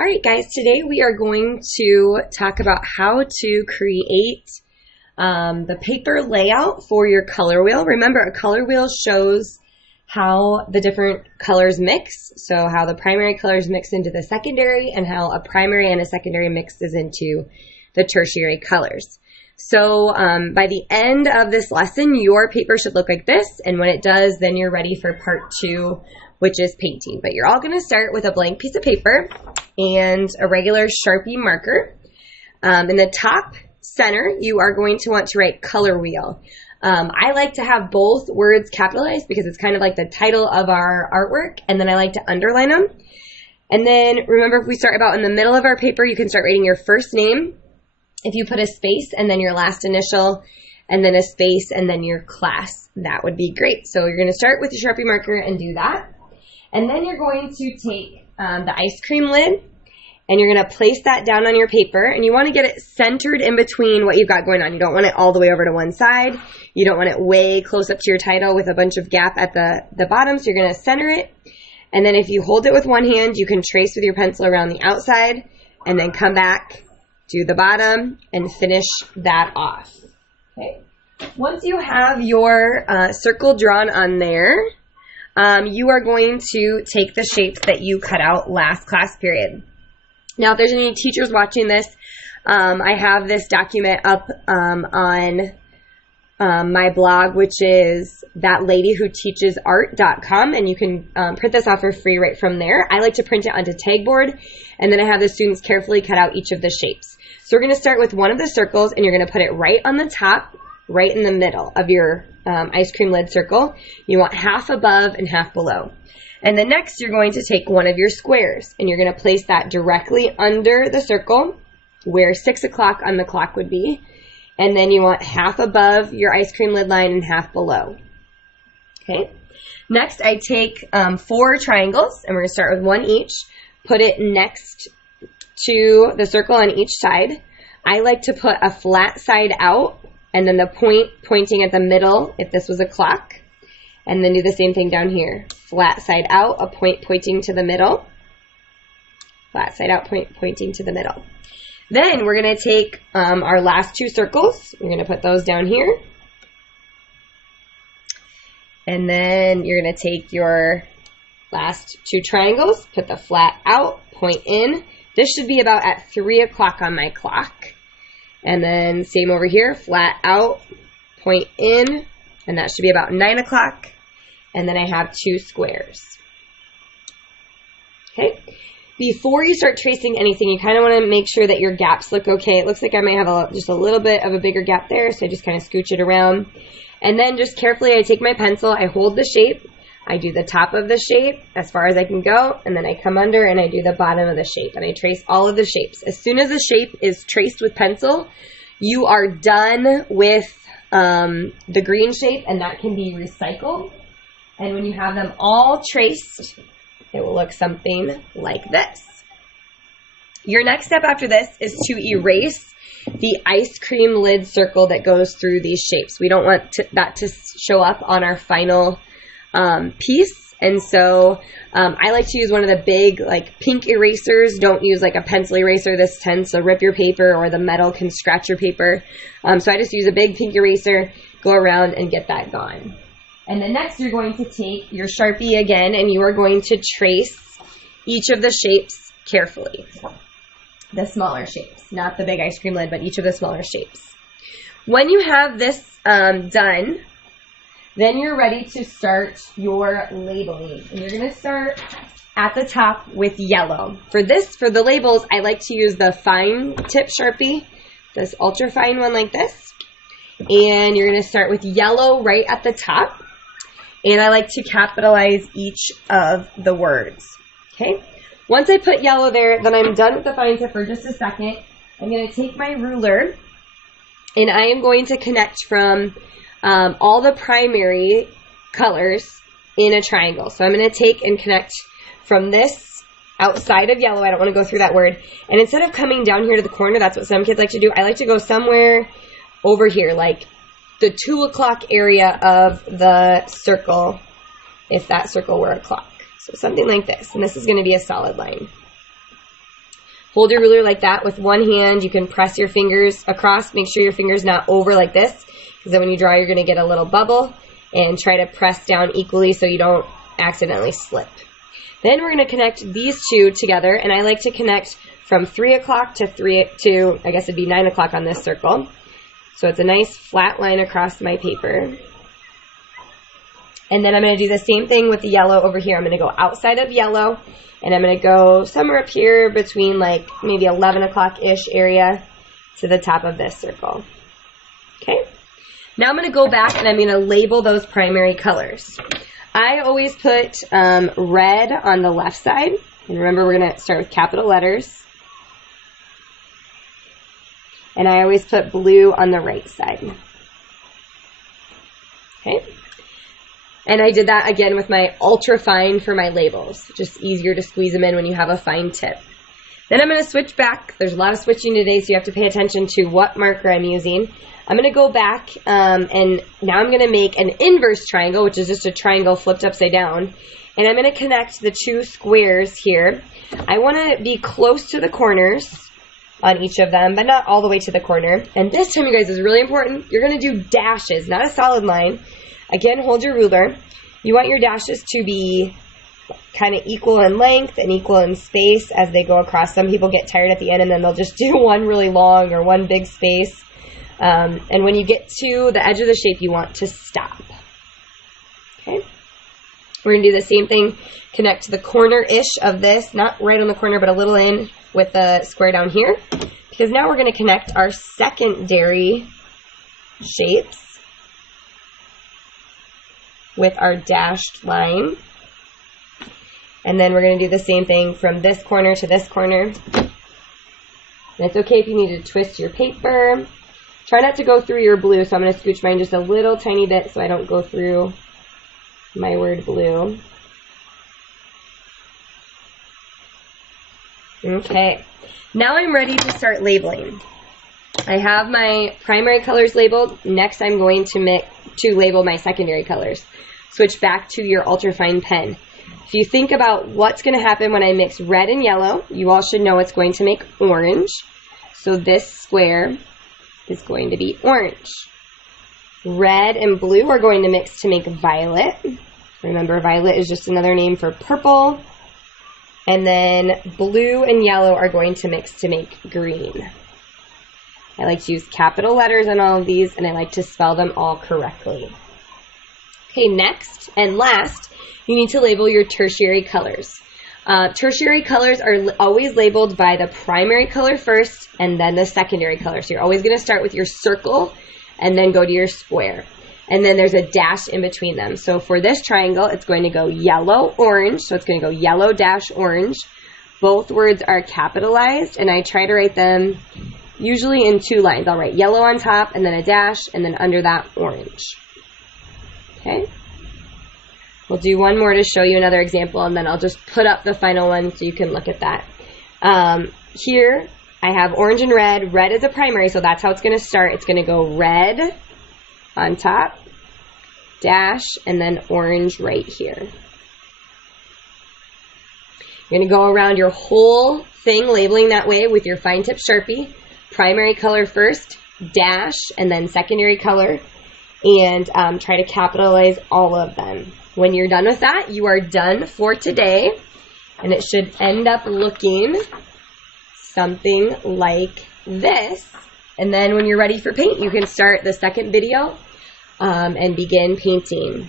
All right, guys, today we are going to talk about how to create the paper layout for your color wheel. Remember, a color wheel shows how the different colors mix, so how the primary colors mix into the secondary and how a primary and a secondary mixes into the tertiary colors. So by the end of this lesson, your paper should look like this, and when it does, then you're ready for part 2, which is painting. But you're all going to start with a blank piece of paper and a regular Sharpie marker. In the top center, you are going to want to write color wheel. I like to have both words capitalized because it's kind of like the title of our artwork, and then I like to underline them. And then remember, if we start about in the middle of our paper, you can start writing your first name. If you put a space and then your last initial and then a space and then your class, that would be great. So you're going to start with your Sharpie marker and do that. And then you're going to take the ice cream lid and you're going to place that down on your paper, and you want to get it centered in between what you've got going on. You don't want it all the way over to one side. You don't want it way close up to your title with a bunch of gap at the bottom. So you're going to center it. And then if you hold it with one hand, you can trace with your pencil around the outside and then come back, do the bottom, and finish that off. Okay. Once you have your circle drawn on there, you are going to take the shapes that you cut out last class period. Now, if there's any teachers watching this, I have this document up on my blog, which is thatladywhoteachesart.com, and you can print this off for free right from there. I like to print it onto tagboard, and then I have the students carefully cut out each of the shapes. So we're going to start with one of the circles, and you're going to put it right on the top, right in the middle of your ice cream lid circle. You want half above and half below. And then next, you're going to take one of your squares, and you're going to place that directly under the circle where 6 o'clock on the clock would be. And then you want half above your ice cream lid line and half below. Okay. Next, I take 4 triangles, and we're going to start with one each. Put it next to the circle on each side. I like to put a flat side out, and then the point pointing at the middle if this was a clock. And then do the same thing down here. Flat side out, a point pointing to the middle. Flat side out, point pointing to the middle. Then we're going to take our last 2 circles. We're going to put those down here. And then you're going to take your last 2 triangles, put the flat out, point in. This should be about at 3 o'clock on my clock. And then same over here, flat out, point in, and that should be about 9 o'clock. And then I have 2 squares. Okay. Before you start tracing anything, you kind of want to make sure that your gaps look okay. It looks like I might have just a little bit of a bigger gap there, so I just kind of scooch it around. And then just carefully, I take my pencil, I hold the shape, I do the top of the shape as far as I can go, and then I come under and I do the bottom of the shape, and I trace all of the shapes. As soon as the shape is traced with pencil, you are done with the green shape, and that can be recycled. And when you have them all traced, it will look something like this. Your next step after this is to erase the ice cream lid circle that goes through these shapes. We don't want that to show up on our final piece. And so I like to use one of the big like pink erasers. Don't use like a pencil eraser. This tends to rip your paper, or the metal can scratch your paper. So I just use a big pink eraser, go around and get that gone. And then next you're going to take your Sharpie again, and you are going to trace each of the shapes carefully. The smaller shapes, not the big ice cream lid, but each of the smaller shapes. When you have this done, then you're ready to start your labeling. And you're going to start at the top with yellow. For the labels, I like to use the fine tip Sharpie, this ultra fine one like this. And you're going to start with yellow right at the top. And I like to capitalize each of the words. Okay. Once I put yellow there, then I'm done with the fine tip for just a second. I'm going to take my ruler, and I am going to connect from all the primary colors in a triangle. So I'm going to take and connect from this outside of yellow. I don't want to go through that word. And instead of coming down here to the corner, that's what some kids like to do, I like to go somewhere over here, like the 2 o'clock area of the circle, if that circle were a clock. So something like this, and this is going to be a solid line. Hold your ruler like that with one hand. You can press your fingers across. Make sure your finger's not over like this, because then when you draw, you're going to get a little bubble. And try to press down equally so you don't accidentally slip. Then we're going to connect these two together, and I like to connect from 3 o'clock to I guess it'd be 9 o'clock on this circle. So it's a nice flat line across my paper. And then I'm going to do the same thing with the yellow over here. I'm going to go outside of yellow, and I'm going to go somewhere up here between like maybe 11 o'clock-ish area to the top of this circle. Okay? Now I'm going to go back and I'm going to label those primary colors. I always put red on the left side. And remember, we're going to start with capital letters. And I always put blue on the right side. Okay. And I did that again with my ultra fine for my labels. Just easier to squeeze them in when you have a fine tip. Then I'm going to switch back. There's a lot of switching today, so you have to pay attention to what marker I'm using. I'm going to go back, and now I'm going to make an inverse triangle, which is just a triangle flipped upside down. And I'm going to connect the two squares here. I want to be close to the corners on each of them, but not all the way to the corner. And this time, you guys, is really important. You're going to do dashes, not a solid line. Again, hold your ruler. You want your dashes to be kind of equal in length and equal in space as they go across. Some people get tired at the end, and then they'll just do one really long or one big space. And when you get to the edge of the shape, you want to stop. Okay. We're going to do the same thing. Connect to the corner-ish of this, not right on the corner, but a little in with the square down here. Because now we're going to connect our secondary shapes with our dashed line. And then we're going to do the same thing from this corner to this corner. And it's okay if you need to twist your paper. Try not to go through your blue, so I'm going to scooch mine just a little tiny bit so I don't go through my word blue. Okay, now I'm ready to start labeling. I have my primary colors labeled. Next, I'm going to label my secondary colors. Switch back to your ultrafine pen. If you think about what's going to happen when I mix red and yellow, you all should know it's going to make orange. So this square is going to be orange. Red and blue are going to mix to make violet. Remember, violet is just another name for purple. And then blue and yellow are going to mix to make green. I like to use capital letters on all of these, and I like to spell them all correctly. Okay, next and last, you need to label your tertiary colors. Tertiary colors are always labeled by the primary color first and then the secondary color. So you're always going to start with your circle and then go to your square. And then there's a dash in between them. So for this triangle, it's going to go yellow, orange. So it's going to go yellow dash orange. Both words are capitalized, and I try to write them usually in 2 lines. I'll write yellow on top and then a dash, and then under that orange. Okay? We'll do one more to show you another example, and then I'll just put up the final one so you can look at that. Here, I have orange and red. Red is a primary, so that's how it's going to start. It's going to go red on top, dash, and then orange right here. You're going to go around your whole thing labeling that way with your fine tip Sharpie. Primary color first, dash, and then secondary color, and try to capitalize all of them. When you're done with that, you are done for today, and it should end up looking something like this. And then when you're ready for paint, you can start the second video and begin painting.